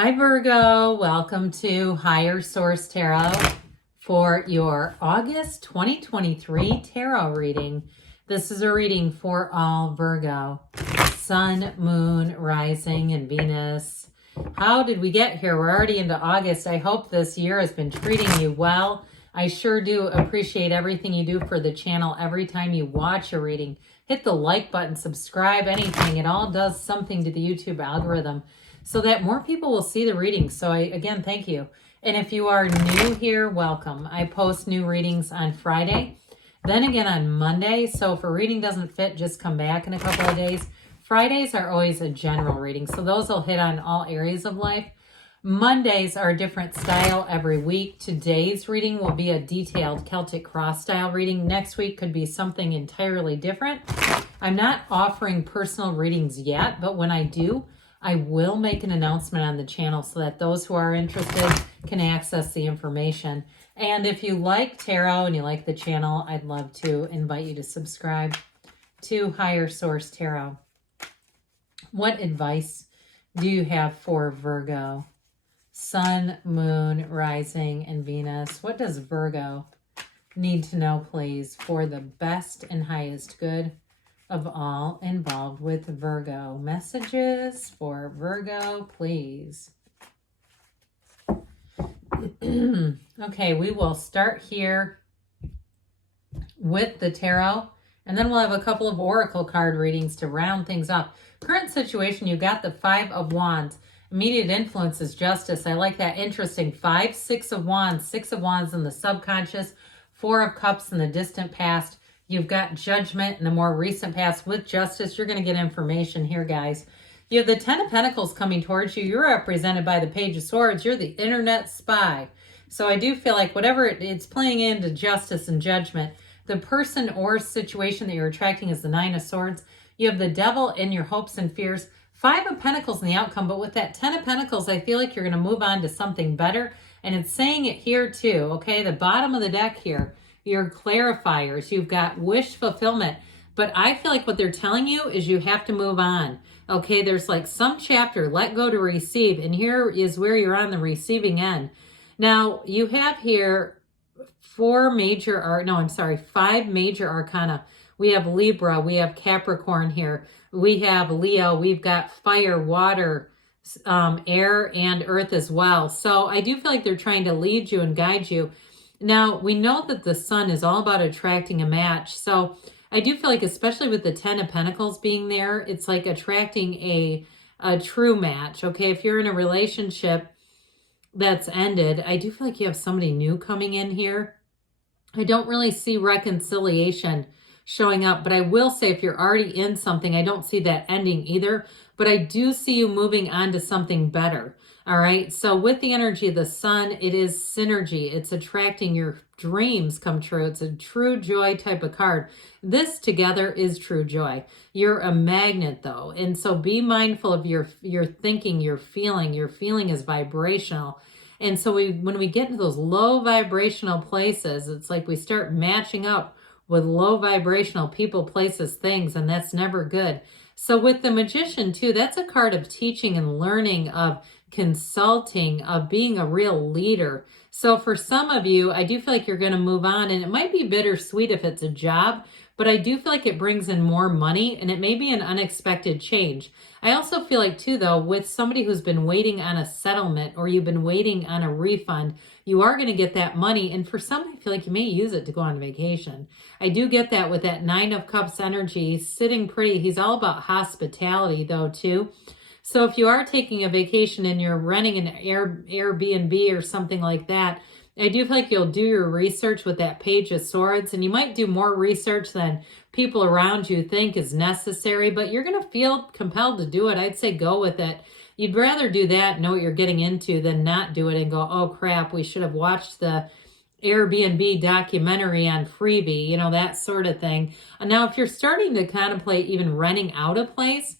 Hi Virgo, welcome to Higher Source Tarot for your August 2023 tarot reading. This is a reading for all Virgo, Sun, Moon, Rising, and Venus. How did we get here? We're already into August. I hope this year has been treating you well. I sure do appreciate everything you do for the channel. Every time you watch a reading, hit the like button, subscribe, anything. It all does something to the YouTube algorithm so that more people will see the readings. So again, thank you. And if you are new here, welcome. I post new readings on Friday, then again on Monday. So if a reading doesn't fit, just come back in a couple of days. Fridays are always a general reading, so those will hit on all areas of life. Mondays are a different style every week. Today's reading will be a detailed Celtic cross style reading. Next week could be something entirely different. I'm not offering personal readings yet, but when I do, I will make an announcement on the channel so that those who are interested can access the information. And if you like tarot and you like the channel, I'd love to invite you to subscribe to Higher Source Tarot. What advice do you have for Virgo? Sun, Moon, Rising, and Venus. What does Virgo need to know, please, for the best and highest good of all involved with Virgo? Messages for Virgo, please. Okay, we will start here with the tarot, and then we'll have a couple of oracle card readings to round things up. Current situation, you got the Five of Wands. Immediate influence is justice. I like that. Interesting. 5, 6 of Wands, 6 of Wands in the subconscious, 4 of Cups in the distant past. You've got judgment in the more recent past. With justice, you're going to get information here, guys. You have the 10 of Pentacles coming towards you. You're represented by the Page of Swords. You're the internet spy. So I do feel like whatever it's playing into justice and judgment, the person or situation that you're attracting is the 9 of Swords. You have the Devil in your hopes and fears. 5 of Pentacles in the outcome. But with that 10 of Pentacles, I feel like you're going to move on to something better. And it's saying it here too, okay? The bottom of the deck here. Your clarifiers, you've got wish fulfillment, but I feel like what they're telling you is you have to move on. Okay, there's like some chapter, let go to receive, and here is where you're on the receiving end. Now you have here 5 major arcana. We have Libra, we have Capricorn here, we have Leo, we've got fire, water, air, and earth as well. So I do feel like they're trying to lead you and guide you. Now, we know that the sun is all about attracting a match. So I do feel like, especially with the 10 of Pentacles being there, it's like attracting a true match. Okay, if you're in a relationship that's ended, I do feel like you have somebody new coming in here. I don't really see reconciliation showing up, but I will say if you're already in something, I don't see that ending either, but I do see you moving on to something better. All right, so with the energy of the sun, it is synergy. It's attracting your dreams come true. It's a true joy type of card. This together is true joy. You're a magnet though, and so be mindful of your thinking, your feeling. Your feeling is vibrational. And so when we get into those low vibrational places, it's like we start matching up with low vibrational people, places, things, and that's never good. So with the Magician too, that's a card of teaching and learning, of consulting, of being a real leader. So for some of you, I do feel like you're going to move on, and it might be bittersweet if it's a job, but I do feel like it brings in more money, and it may be an unexpected change. I also feel like too, though, with somebody who's been waiting on a settlement, or you've been waiting on a refund, you are going to get that money. And for some, I feel like you may use it to go on vacation. I do get that with that 9 of Cups energy sitting pretty. He's all about hospitality though too. So if you are taking a vacation and you're renting an Airbnb or something like that, I do feel like you'll do your research with that Page of Swords, and you might do more research than people around you think is necessary, but you're going to feel compelled to do it. I'd say go with it. You'd rather do that, know what you're getting into, than not do it and go, oh crap, we should have watched the Airbnb documentary on Freebie, that sort of thing. Now, if you're starting to contemplate even renting out a place,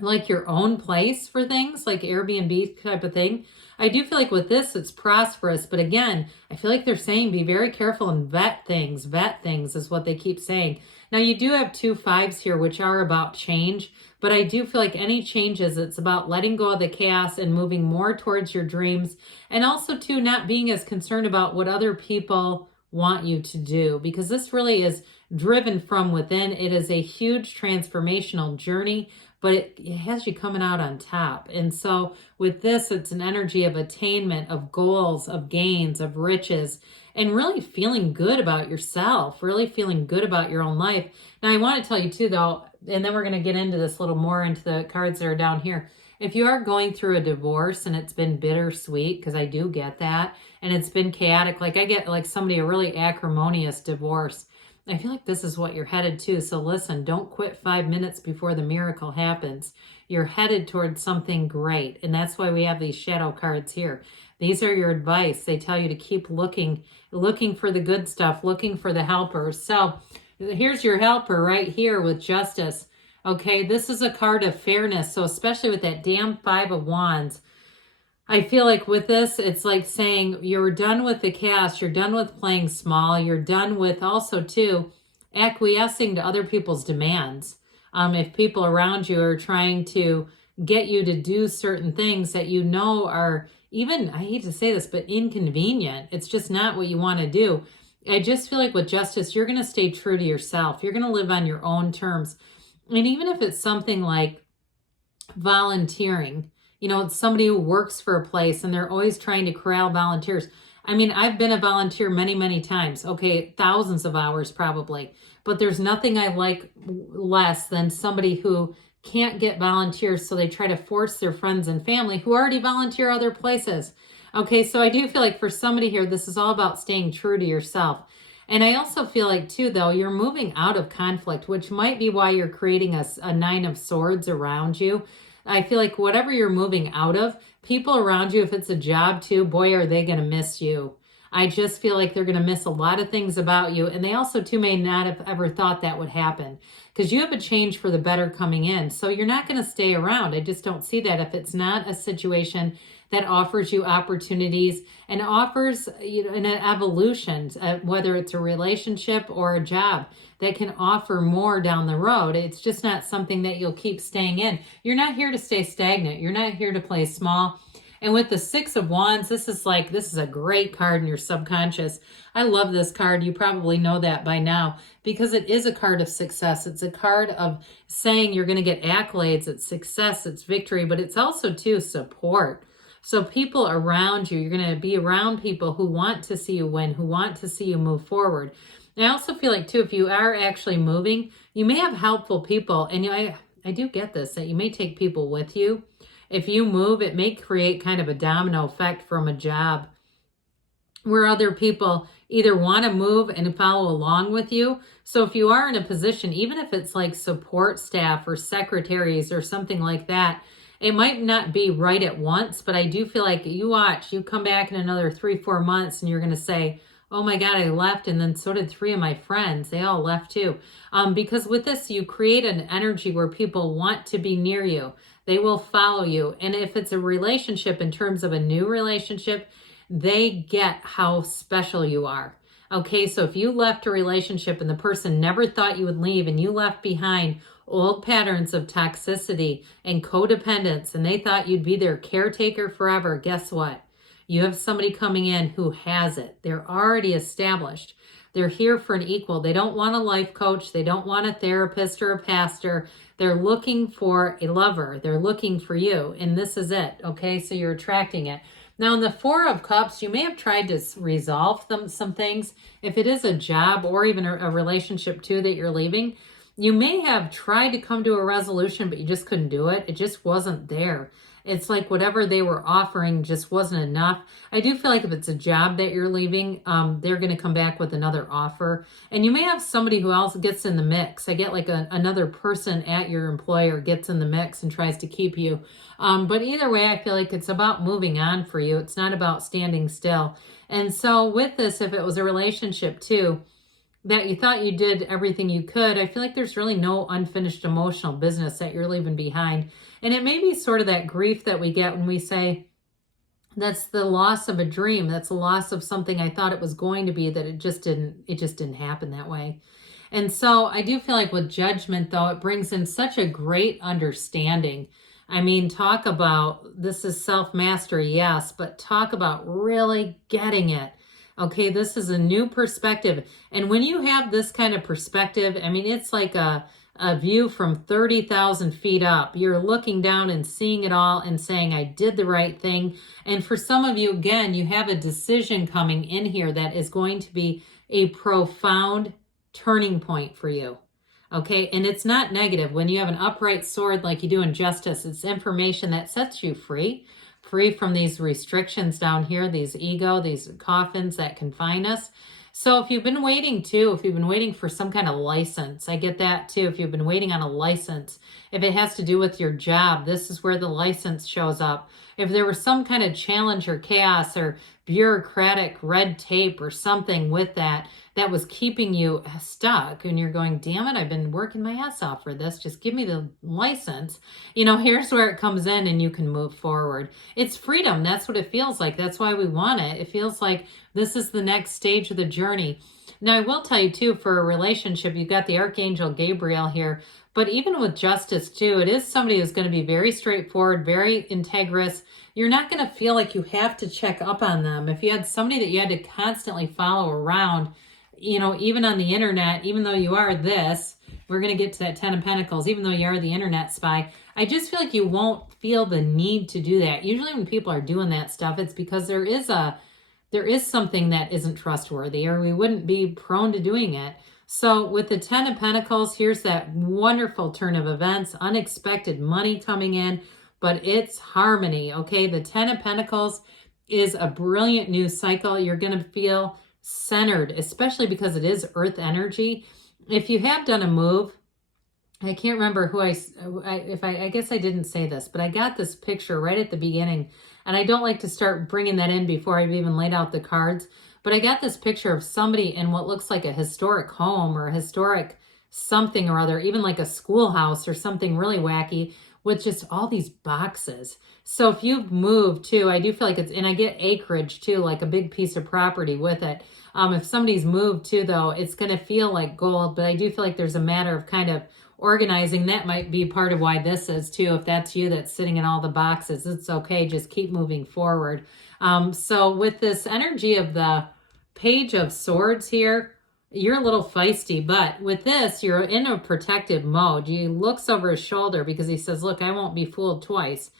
like your own place for things like Airbnb type of thing, I do feel like with this, it's prosperous. But again, I feel like they're saying be very careful and vet things. Vet things is what they keep saying. Now you do have 2 5s here, which are about change, but I do feel like any changes, it's about letting go of the chaos and moving more towards your dreams. And also too, not being as concerned about what other people want you to do, because this really is driven from within. It is a huge transformational journey, but it has you coming out on top. And so with this, it's an energy of attainment, of goals, of gains, of riches, and really feeling good about yourself, really feeling good about your own life. Now, I want to tell you too, though, and then we're going to get into this a little more into the cards that are down here. If you are going through a divorce and it's been bittersweet, because I do get that, and it's been chaotic, like I get like somebody, a really acrimonious divorce, I feel like this is what you're headed to. So listen, don't quit 5 minutes before the miracle happens. You're headed towards something great. And that's why we have these shadow cards here. These are your advice. They tell you to keep looking for the good stuff, looking for the helpers. So here's your helper right here with Justice. Okay, this is a card of fairness. So especially with that damn 5 of Wands, I feel like with this, it's like saying you're done with the chaos. You're done with playing small. You're done with also, too, acquiescing to other people's demands. If people around you are trying to get you to do certain things that you know are even, I hate to say this, but inconvenient. It's just not what you want to do. I just feel like with Justice, you're going to stay true to yourself. You're going to live on your own terms. And even if it's something like volunteering, you know, it's somebody who works for a place and they're always trying to corral volunteers. I mean, I've been a volunteer many, many times. Okay, thousands of hours probably. But there's nothing I like less than somebody who can't get volunteers, so they try to force their friends and family who already volunteer other places. Okay, so I do feel like for somebody here, this is all about staying true to yourself. And I also feel like, too, though, you're moving out of conflict, which might be why you're creating a 9 of Swords around you. I feel like whatever you're moving out of, people around you, if it's a job too, boy, are they going to miss you. I just feel like they're going to miss a lot of things about you. And they also too may not have ever thought that would happen, because you have a change for the better coming in. So you're not going to stay around. I just don't see that if it's not a situation that offers you opportunities and offers, you know, an evolution, whether it's a relationship or a job that can offer more down the road. It's just not something that you'll keep staying in. You're not here to stay stagnant. You're not here to play small. And with the 6 of Wands, this is a great card in your subconscious. I love this card. You probably know that by now, because it is a card of success. It's a card of saying you're going to get accolades. It's success, it's victory, but it's also too support. So people around you, you're going to be around people who want to see you win, who want to see you move forward. And I also feel like too, if you are actually moving, you may have helpful people. And I do get this, that you may take people with you. If you move, it may create kind of a domino effect from a job where other people either want to move and follow along with you. So if you are in a position, even if it's like support staff or secretaries or something like that, it might not be right at once, but I do feel like you come back in another 3-4 months and you're going to say, oh my God, I left. And then so did 3 of my friends. They all left too. Because with this, you create an energy where people want to be near you. They will follow you. And if it's a relationship in terms of a new relationship, they get how special you are. Okay, so if you left a relationship and the person never thought you would leave and you left behind old patterns of toxicity and codependence and they thought you'd be their caretaker forever, guess what? You have somebody coming in who has it. They're already established. They're here for an equal. They don't want a life coach. They don't want a therapist or a pastor. They're looking for a lover. They're looking for you. And this is it. Okay, so you're attracting it. Now, in the 4 of Cups, you may have tried to resolve some things. If it is a job or even a relationship too that you're leaving, you may have tried to come to a resolution, but you just couldn't do it. It just wasn't there. It's like whatever they were offering just wasn't enough. I do feel like if it's a job that you're leaving, they're going to come back with another offer. And you may have somebody who else gets in the mix. I get like another person at your employer gets in the mix and tries to keep you. But either way, I feel like it's about moving on for you. It's not about standing still. And so with this, if it was a relationship too, that you thought you did everything you could, I feel like there's really no unfinished emotional business that you're leaving behind. And it may be sort of that grief that we get when we say, that's the loss of a dream. That's the loss of something I thought it was going to be, that it just didn't happen that way. And so I do feel like with Judgment, though, it brings in such a great understanding. I mean, talk about, this is self-mastery, yes, but talk about really getting it. Okay, this is a new perspective. And when you have this kind of perspective, I mean, it's like a view from 30,000 feet up. You're looking down and seeing it all and saying, I did the right thing. And for some of you, again, you have a decision coming in here that is going to be a profound turning point for you. Okay, and it's not negative. When you have an upright sword like you do in Justice, it's information that sets you free from these restrictions down here, these ego, these coffins that confine us. So if you've been waiting too, if you've been waiting for some kind of license, I get that too. If you've been waiting on a license, if it has to do with your job, this is where the license shows up. If there was some kind of challenge or chaos or bureaucratic red tape or something with that was keeping you stuck and you're going, damn it, I've been working my ass off for this. Just give me the license. You know, here's where it comes in and you can move forward. It's freedom. That's what it feels like. That's why we want it. It feels like this is the next stage of the journey. Now, I will tell you too, for a relationship, you've got the Archangel Gabriel here, but even with Justice too, it is somebody who's going to be very straightforward, very integrous. You're not going to feel like you have to check up on them. If you had somebody that you had to constantly follow around, you know, even on the internet, even though you are this, we're going to get to that 10 of Pentacles, even though you are the internet spy, I just feel like you won't feel the need to do that. Usually when people are doing that stuff, it's because there is something that isn't trustworthy, or we wouldn't be prone to doing it. So with the 10 of Pentacles, here's that wonderful turn of events, unexpected money coming in, but it's harmony, okay? The 10 of Pentacles is a brilliant new cycle. You're going to feel centered, especially because it is earth energy. If you have done a move, I can't remember who I guess I didn't say this, but I got this picture right at the beginning, and I don't like to start bringing that in before I've even laid out the cards, but I got this picture of somebody in what looks like a historic home or a historic something or other, even like a schoolhouse or something really wacky, with just all these boxes. So if you've moved too, I do feel like it's, and I get acreage too, like a big piece of property with it. If somebody's moved too, though, it's going to feel like gold, but I do feel like there's a matter of kind of organizing. That might be part of why this is too. If that's you that's sitting in all the boxes, it's okay. Just keep moving forward. So with this energy of the Page of Swords here, you're a little feisty, but with this, you're in a protective mode. He looks over his shoulder because he says, look, I won't be fooled twice.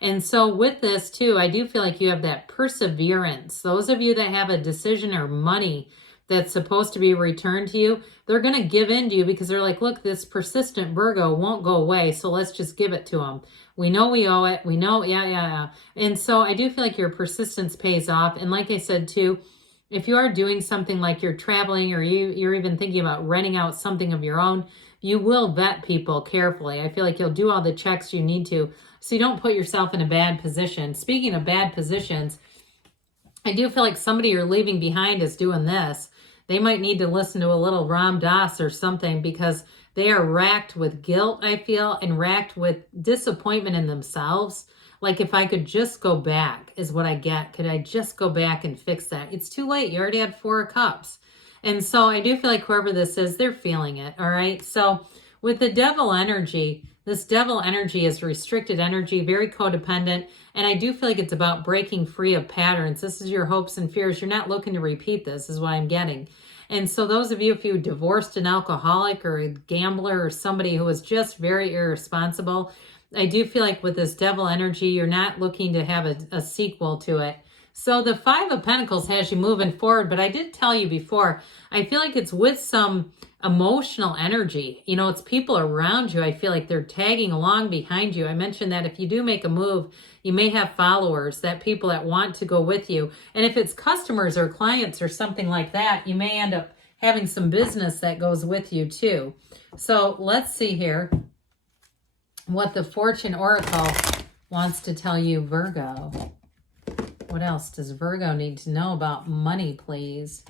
And so with this too, I do feel like you have that perseverance. Those of you that have a decision or money that's supposed to be returned to you, they're going to give in to you because they're like, look, this persistent Virgo won't go away, so let's just give it to him. We know we owe it. We know, yeah. And so I do feel like your persistence pays off. And like I said too, if you are doing something like you're traveling or you're even thinking about renting out something of your own, you will vet people carefully. I feel like you'll do all the checks you need to, so you don't put yourself in a bad position. Speaking of bad positions, I do feel like somebody you're leaving behind is doing this. They might need to listen to a little Ram Dass or something because they are racked with guilt, I feel, and racked with disappointment in themselves. Like, if I could just go back is what I get. Could I just go back and fix that? It's too late. You already had 4 of Cups. And so I do feel like whoever this is, they're feeling it, all right? So with the Devil energy, this Devil energy is restricted energy, very codependent, and I do feel like it's about breaking free of patterns. This is your hopes and fears. You're not looking to repeat this, is what I'm getting. And so those of you, if you divorced an alcoholic or a gambler or somebody who was just very irresponsible, I do feel like with this Devil energy, you're not looking to have a sequel to it. So the 5 of Pentacles has you moving forward, but I did tell you before, I feel like it's with some emotional energy. You know, it's people around you. I feel like they're tagging along behind you. I mentioned that if you do make a move, you may have followers, that people that want to go with you. And if it's customers or clients or something like that, you may end up having some business that goes with you too. So let's see here what the Fortune Oracle wants to tell you, Virgo. What else does Virgo need to know about money, please?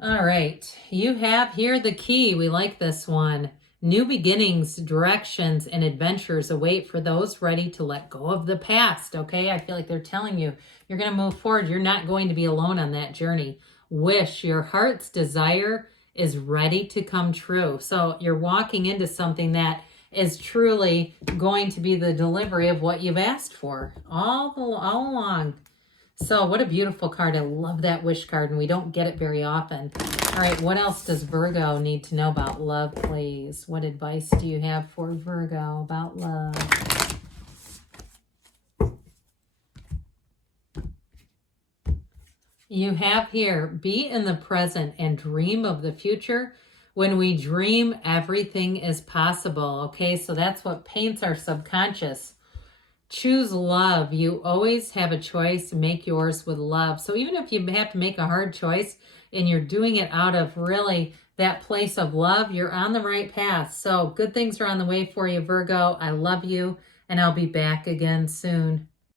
All right, you have here the key. We like this one. New beginnings, directions, and adventures await for those ready to let go of the past, okay? I feel like they're telling you, you're going to move forward. You're not going to be alone on that journey. Wish, your heart's desire is ready to come true. So you're walking into something that is truly going to be the delivery of what you've asked for all along. So what a beautiful card. I love that wish card, and we don't get it very often. All right, what else does Virgo need to know about love, please? What advice do you have for Virgo about love? You have here, be in the present and dream of the future. When we dream, everything is possible. Okay, so that's what paints our subconscious. Choose love. You always have a choice. Make yours with love. So even if you have to make a hard choice and you're doing it out of really that place of love, you're on the right path. So good things are on the way for you, Virgo. I love you, and I'll be back again soon.